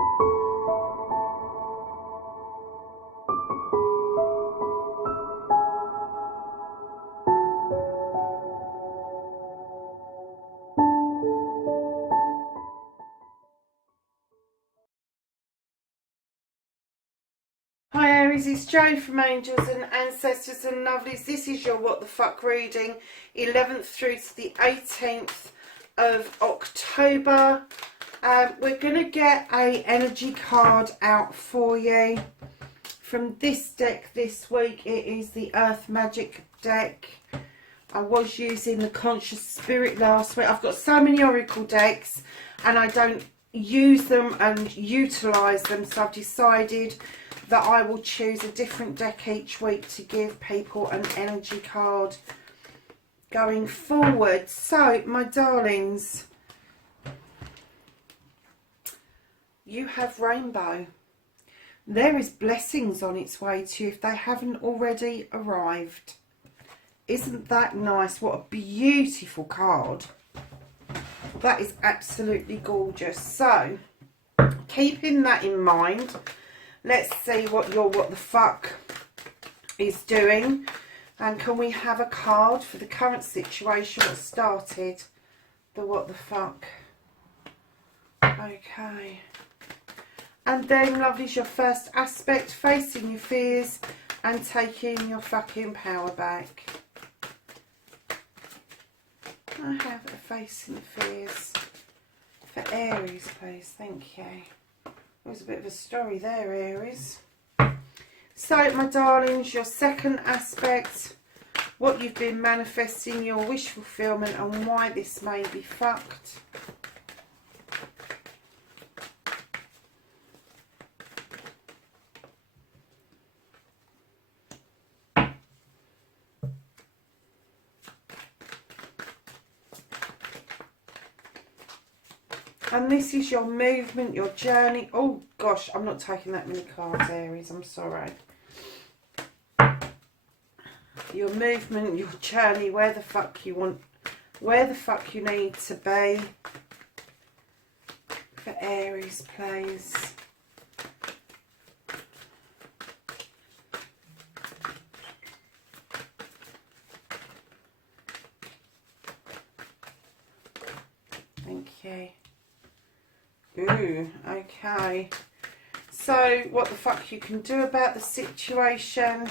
Hi Aries, it's Jo from Angels and Ancestors and Lovelies. This is your What the Fuck reading, 11th through to the 18th of October. We're going to get a energy card out for you from this deck this week. It is the Earth Magic deck. I was using the Conscious Spirit last week. I've got so many Oracle decks and I don't use them and utilise them, so I've decided that I will choose a different deck each week to give people an energy card going forward. So, my darlings, you have rainbow. There is blessings on its way to you if they haven't already arrived. Isn't that nice? What a beautiful card. That is absolutely gorgeous. So, keeping that in mind, let's see what your What the Fuck is doing. And can we have a card for the current situation that started the What the Fuck? Okay. And then, lovelies, your first aspect, facing your fears and taking your fucking power back. I have a facing fears for Aries, please. Thank you. There's a bit of a story there, Aries. So, my darlings, your second aspect, what you've been manifesting, your wish fulfillment, and why this may be fucked. And this is your movement, your journey. Oh, gosh, I'm not taking that many cards, Aries. I'm sorry. Your movement, your journey, where the fuck you want, where the fuck you need to be. For Aries, please. Thank you. Ooh, okay. So, what the fuck you can do about the situation.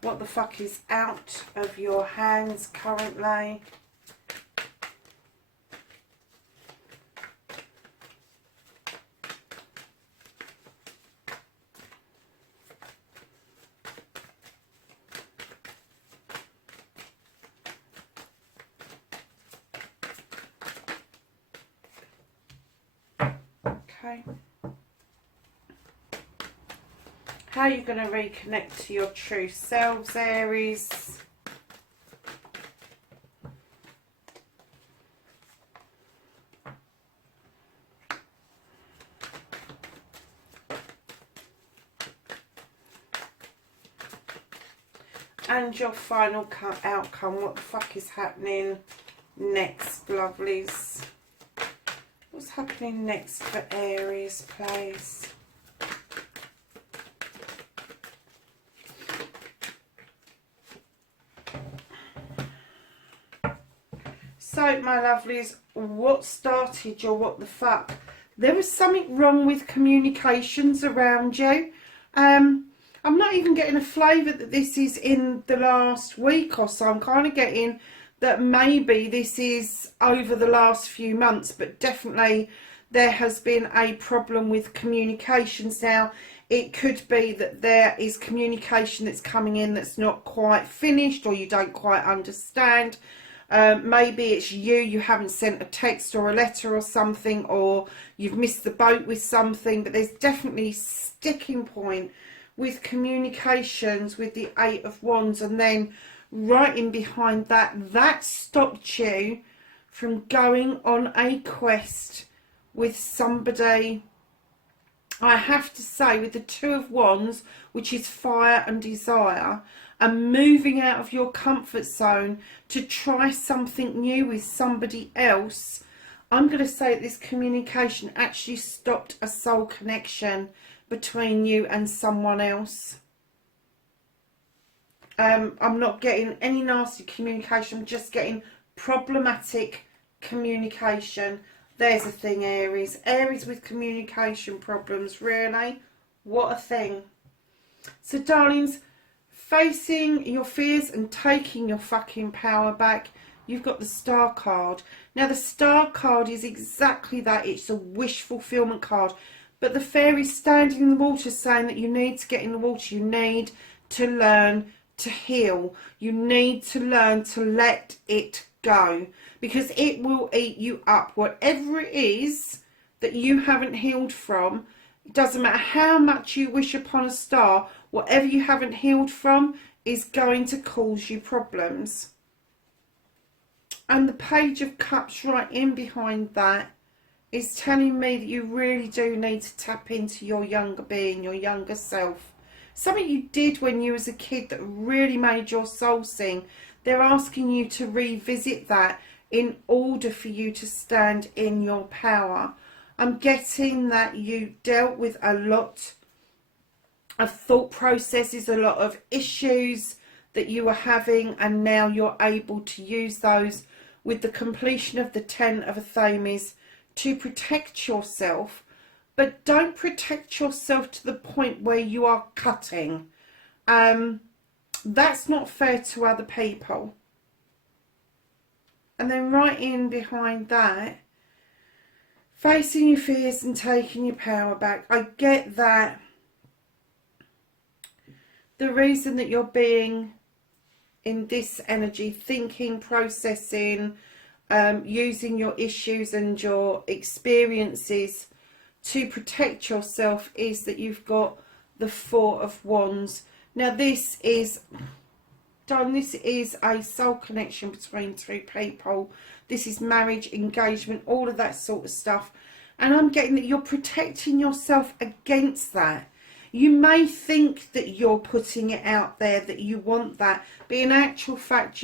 What the fuck is out of your hands currently. Okay. How are you going to reconnect to your true selves, Aries? And your final outcome. What the fuck is happening next, lovelies? What's happening next for Aries, please? So, my lovelies, what started your What the Fuck? There was something wrong with communications around you. I'm not even getting a flavour that this is in the last week or so. I'm kind of getting that maybe this is over the last few months, but definitely there has been a problem with communications. Now, it could be that there is communication that's coming in that's not quite finished, or you don't quite understand. Maybe it's you haven't sent a text or a letter or something, or you've missed the boat with something, but there's definitely sticking point with communications with the Eight of Wands, and then right in behind that, that stopped you from going on a quest with somebody I have to say, with the Two of Wands, which is fire and desire, and moving out of your comfort zone to try something new with somebody else, I'm going to say that this communication actually stopped a soul connection between you and someone else. I'm not getting any nasty communication, I'm just getting problematic communication. There's a thing, Aries. Aries with communication problems, really? What a thing. So, darlings, facing your fears and taking your fucking power back, you've got the Star card. Now, the Star card is exactly that. It's a wish fulfillment card. But the fairy's standing in the water saying that you need to get in the water. You need to learn to heal. You need to learn to let it go, because it will eat you up. Whatever it is that you haven't healed from, it doesn't matter how much you wish upon a star, whatever you haven't healed from is going to cause you problems. And the Page of Cups right in behind that is telling me that you really do need to tap into your younger being, your younger self. Something you did when you was a kid that really made your soul sing. They're asking you to revisit that in order for you to stand in your power. I'm getting that you dealt with a lot of thought processes, a lot of issues that you were having, and now you're able to use those with the completion of the 10 of Athames to protect yourself. But don't protect yourself to the point where you are cutting. That's not fair to other people. And then right in behind that, facing your fears and taking your power back. I get that the reason that you're being in this energy, thinking, processing, using your issues and your experiences to protect yourself, is that you've got the Four of Wands. Now this is a soul connection between two people. This is marriage, engagement, all of that sort of stuff. And I'm getting that you're protecting yourself against that. You may think that you're putting it out there, that you want that, but in actual fact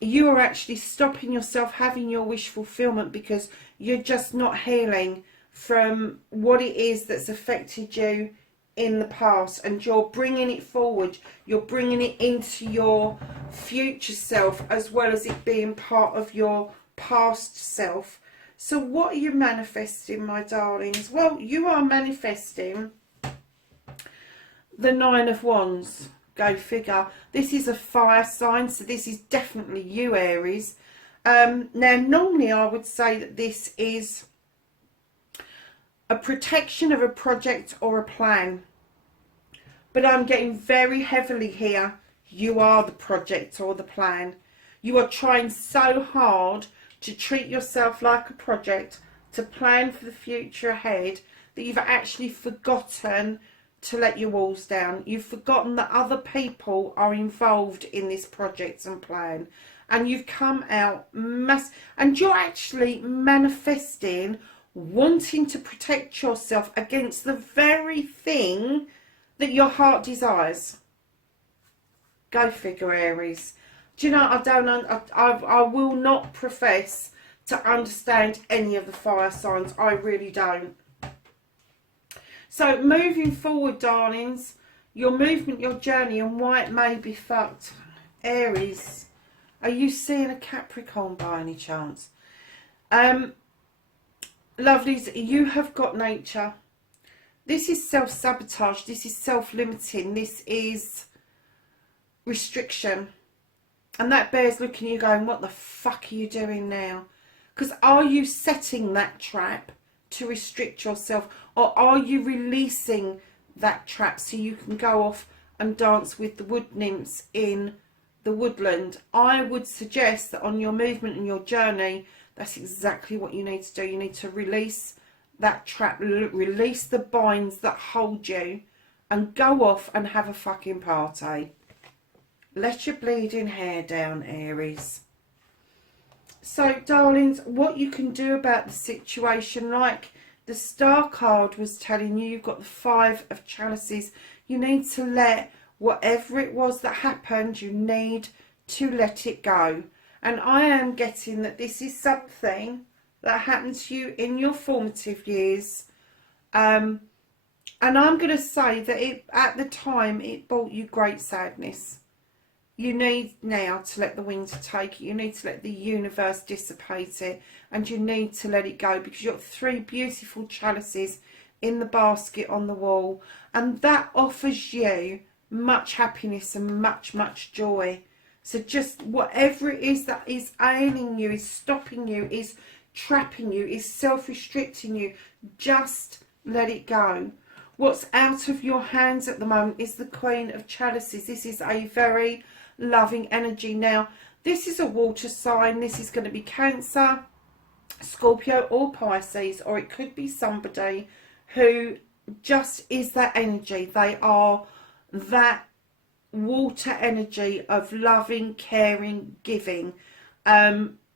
you are actually stopping yourself having your wish fulfillment, because you're just not healing from what it is that's affected you in the past, and you're bringing it forward. You're bringing it into your future self, as well as it being part of your past self. So what are you manifesting, my darlings? Well, you are manifesting the Nine of Wands. Go figure. This is a fire sign, so this is definitely you, Aries. Now, normally I would say that this is a protection of a project or a plan. But I'm getting very heavily here, you are the project or the plan. You are trying so hard to treat yourself like a project, to plan for the future ahead, that you've actually forgotten to let your walls down. You've forgotten that other people are involved in this project and plan. And you've come out and you're actually manifesting wanting to protect yourself against the very thing that your heart desires. Go figure, Aries. Do you know, I will not profess to understand any of the fire signs. I really don't. So moving forward, darlings, your movement, your journey, and why it may be fucked. Aries, are you seeing a Capricorn by any chance? Lovelies, you have got nature. This is self-sabotage. This is self-limiting. This is restriction. And that bears looking at you going, what the fuck are you doing now? Because are you setting that trap to restrict yourself, or are you releasing that trap so you can go off and dance with the wood nymphs in the woodland? I would suggest that on your movement and your journey, that's exactly what you need to do. You need to release that trap, release the binds that hold you, and go off and have a fucking party. Let your bleeding hair down, Aries. So, darlings, what you can do about the situation, like the Star card was telling you you've got the Five of Chalices. You need to let whatever it was that happened, you need to let it go. And I am getting that this is something that happened to you in your formative years. And I'm going to say that at the time, it brought you great sadness. You need now to let the winter take it. You need to let the universe dissipate it. And you need to let it go, because you've got 3 beautiful chalices in the basket on the wall. And that offers you much happiness and much, much joy. So just whatever it is that is ailing you, is stopping you, is trapping you, is self-restricting you, just let it go. What's out of your hands at the moment is the Queen of Chalices. This is a very loving energy. Now, this is a water sign. This is going to be Cancer, Scorpio or Pisces, or it could be somebody who just is that energy. They are that water energy of loving, caring, giving.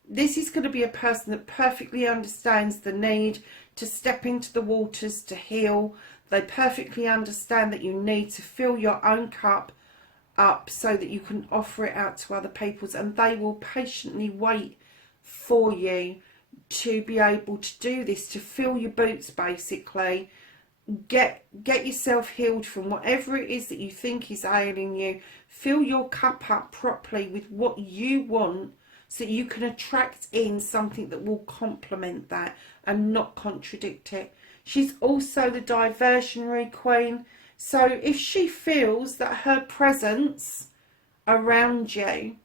This is going to be a person that perfectly understands the need to step into the waters to heal. They perfectly understand that you need to fill your own cup up so that you can offer it out to other people's, and they will patiently wait for you to be able to do this, to fill your boots basically. Get yourself healed from whatever it is that you think is ailing you. Fill your cup up properly with what you want, so that you can attract in something that will complement that and not contradict it. She's also the diversionary queen. So if she feels that her presence around you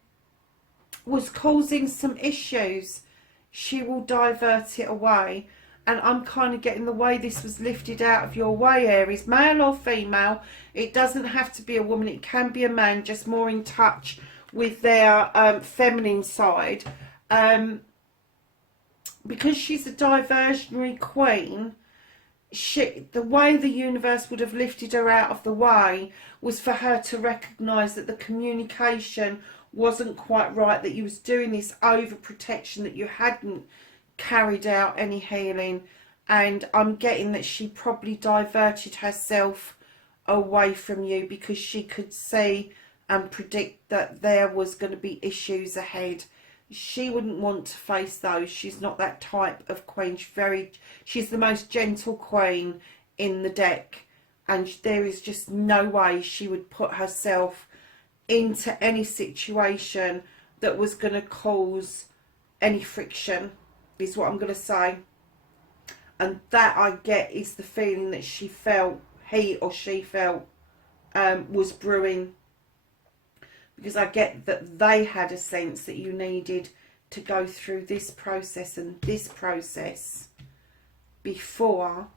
was causing some issues, she will divert it away. And I'm kind of getting the way this was lifted out of your way, Aries, male or female. It doesn't have to be a woman, it can be a man, just more in touch with their feminine side. Because she's a diversionary queen, the way the universe would have lifted her out of the way was for her to recognise that the communication wasn't quite right, that you was doing this overprotection, that you hadn't carried out any healing. And I'm getting that she probably diverted herself away from you because she could see and predict that there was going to be issues ahead. She wouldn't want to face those. She's not that type of queen. She's the most gentle queen in the deck, and there is just no way she would put herself into any situation that was going to cause any friction, is what I'm going to say. And that, I get, is the feeling that she felt, he or she felt, was brewing. Because I get that they had a sense that you needed to go through this process and this process before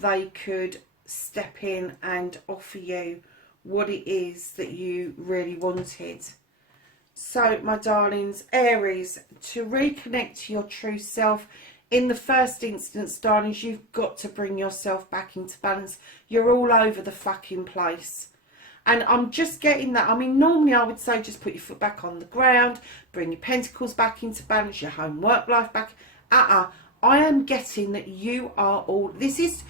they could step in and offer you what it is that you really wanted. So, my darlings, Aries, to reconnect to your true self, in the first instance, darlings, you've got to bring yourself back into balance. You're all over the fucking place. And I'm just getting that. I mean, normally I would say just put your foot back on the ground, bring your pentacles back into balance, your home work life back. I am getting that you are all... This is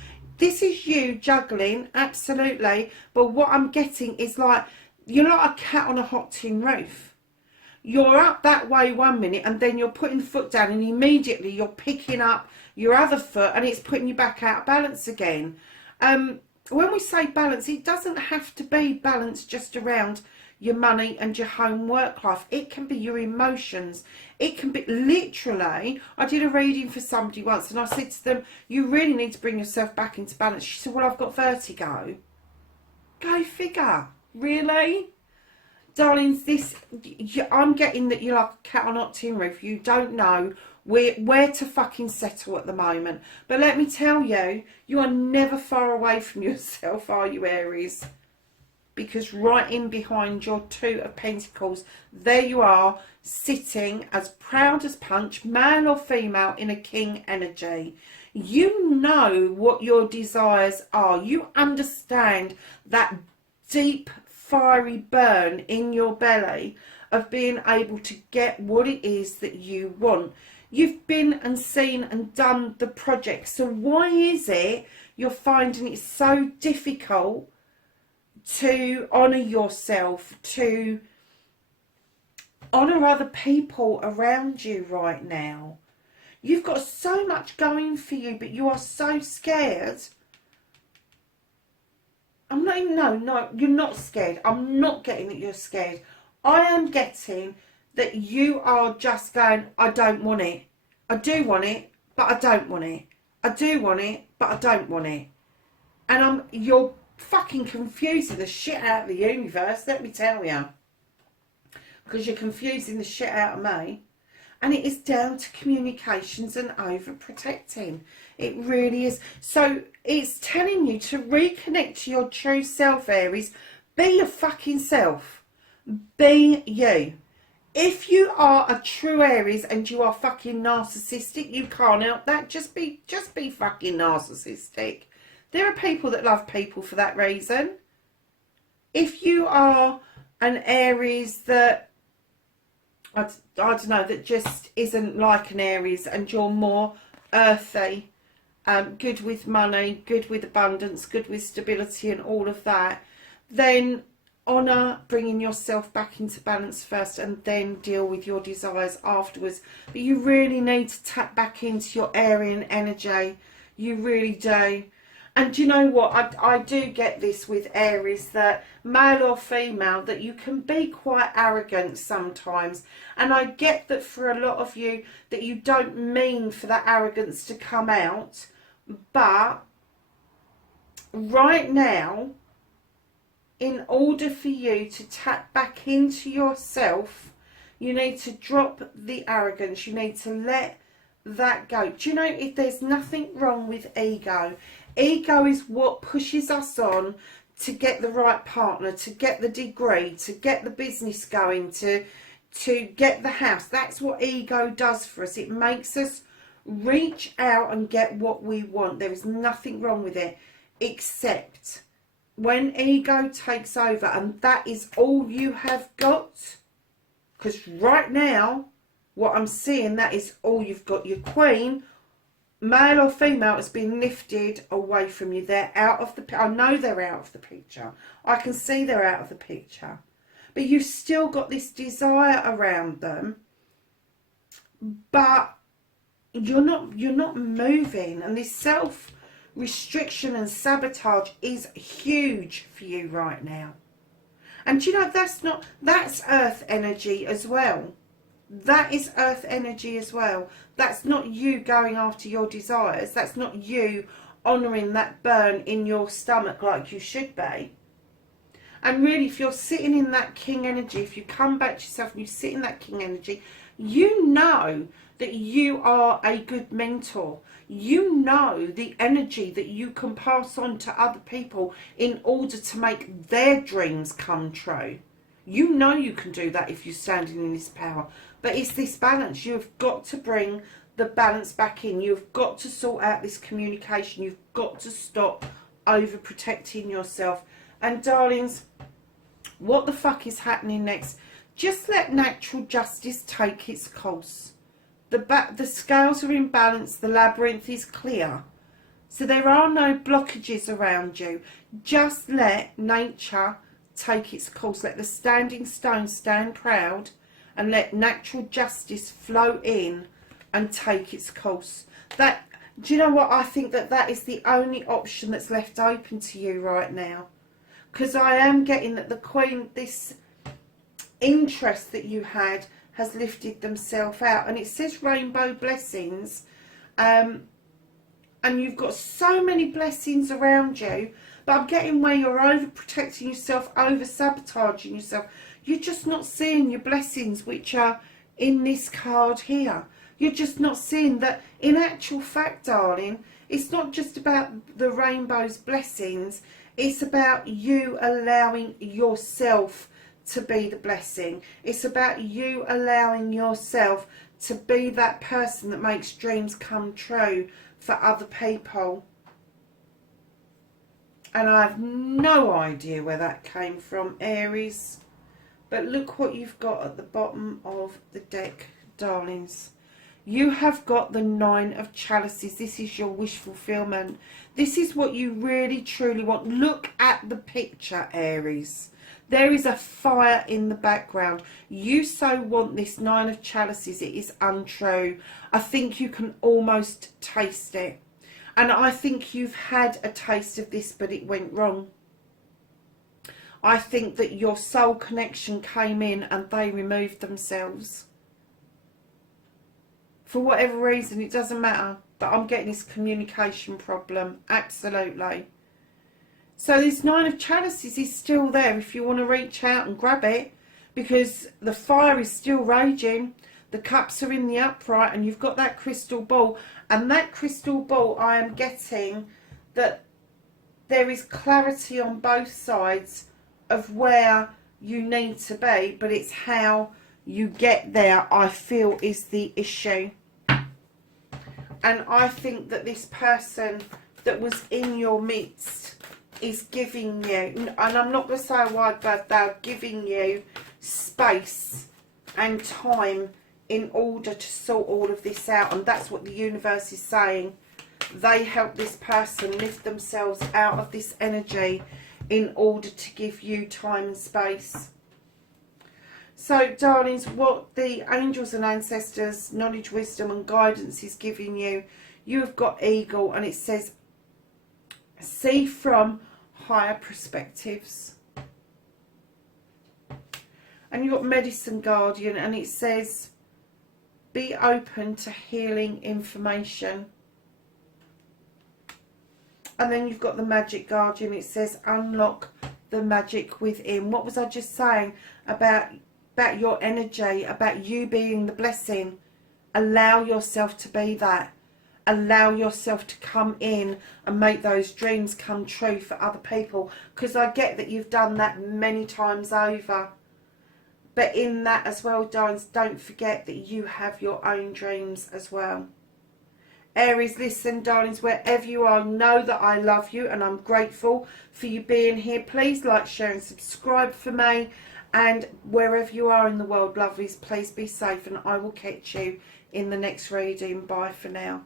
you juggling, absolutely. But what I'm getting is like, you're like a cat on a hot tin roof. You're up that way 1 minute and then you're putting the foot down and immediately you're picking up your other foot and it's putting you back out of balance again. When we say balance, it doesn't have to be balance just around your money and your home work life. It can be your emotions. It can be literally, I did a reading for somebody once and I said to them, you really need to bring yourself back into balance. She said, well, I've got vertigo. Go figure. Really? Darlings, I'm getting that you're like a cat on a tin roof. You don't know where to fucking settle at the moment. But let me tell you, you are never far away from yourself, are you, Aries? Because right in behind your Two of Pentacles, there you are, sitting as proud as punch, male or female, in a king energy. You know what your desires are. You understand that deep, fiery burn in your belly of being able to get what it is that you want. You've been and seen and done the project. So why is it you're finding it so difficult to honour yourself, to honour other people around you right now? You've got so much going for you, but you are so scared. I'm not even, no, you're not scared. I'm not getting that you're scared. I am getting that you are just going, I don't want it. I do want it, but I don't want it. I do want it, but I don't want it. And you're fucking confusing the shit out of the universe, let me tell you. Because you're confusing the shit out of me. And it is down to communications and overprotecting. It really is. So it's telling you to reconnect to your true self, Aries. Be your fucking self. Be you. If you are a true Aries and you are fucking narcissistic, you can't help that. Just be fucking narcissistic. There are people that love people for that reason. If you are an Aries that, I don't know, that just isn't like an Aries and you're more earthy, good with money, good with abundance, good with stability and all of that, then honour bringing yourself back into balance first and then deal with your desires afterwards. But you really need to tap back into your Aryan energy. You really do. And you know what, I do get this with Aries, that male or female, that you can be quite arrogant sometimes. And I get that for a lot of you, that you don't mean for that arrogance to come out. But right now, in order for you to tap back into yourself, you need to drop the arrogance. You need to let that go. Do you know, if there's nothing wrong with ego, ego is what pushes us on to get the right partner, to get the degree, to get the business going, to get the house. That's what ego does for us. It makes us reach out and get what we want. There is nothing wrong with it, except when ego takes over and that is all you have got. Because right now, what I'm seeing, that is all you've got. Your queen, male or female, has been lifted away from you. They're out of the, I know they're out of the picture. I can see they're out of the picture. But you've still got this desire around them. But you're not moving. And this self-restriction and sabotage is huge for you right now. And you know, that's earth energy as well. That is earth energy as well. That's not you going after your desires. That's not you honouring that burn in your stomach like you should be. And really, if you're sitting in that king energy, if you come back to yourself and you sit in that king energy, you know that you are a good mentor. You know the energy that you can pass on to other people in order to make their dreams come true. You know you can do that if you're standing in this power. But it's this balance. You've got to bring the balance back in. You've got to sort out this communication. You've got to stop overprotecting yourself. And darlings, what the fuck is happening next? Just let natural justice take its course. The scales are in balance. The labyrinth is clear. So there are no blockages around you. Just let nature take its course. Let the standing stone stand proud and let natural justice flow in and take its course. Do you know what? I think that is the only option that's left open to you right now. Because I am getting that the Queen, this interest that you had, has lifted themselves out. And it says rainbow blessings. And you've got so many blessings around you. But I'm getting where you're overprotecting yourself, over-sabotaging yourself. You're just not seeing your blessings, which are in this card here. You're just not seeing that. In actual fact, darling, it's not just about the rainbow's blessings. It's about you allowing yourself to be the blessing. It's about you allowing yourself to be that person that makes dreams come true for other people. And I have no idea where that came from, Aries. But look what you've got at the bottom of the deck, darlings. You have got the Nine of Chalices. This is your wish fulfillment. This is what you really, truly want. Look at the picture, Aries. There is a fire in the background. You so want this Nine of Chalices. It is untrue. I think you can almost taste it. And I think you've had a taste of this, but it went wrong. I think that your soul connection came in and they removed themselves. For whatever reason, it doesn't matter. But I'm getting this communication problem. Absolutely. So this Nine of Chalices is still there if you want to reach out and grab it. Because the fire is still raging. The cups are in the upright and you've got that crystal ball. And that crystal ball, I am getting that there is clarity on both sides of where you need to be. But it's how you get there, I feel, is the issue. And I think that this person that was in your midst is giving you, and I'm not going to say a wide birth, they're giving you space and time in order to sort all of this out. And that's what the universe is saying. They help this person lift themselves out of this energy in order to give you time and space. So, darlings, what the angels and ancestors, knowledge, wisdom and guidance is giving you, you have got Eagle, and it says, see from higher perspectives. And you've got Medicine Guardian, and it says, be open to healing information. And then you've got the Magic Guardian, it says, unlock the magic within. What was I just saying about your energy, about you being the blessing? Allow yourself to be that. Allow yourself to come in and make those dreams come true for other people. Because I get that you've done that many times over. But in that as well, darlings, don't forget that you have your own dreams as well. Aries, listen, darlings, wherever you are, know that I love you and I'm grateful for you being here. Please like, share and subscribe for me. And wherever you are in the world, lovelies, please be safe, and I will catch you in the next reading. Bye for now.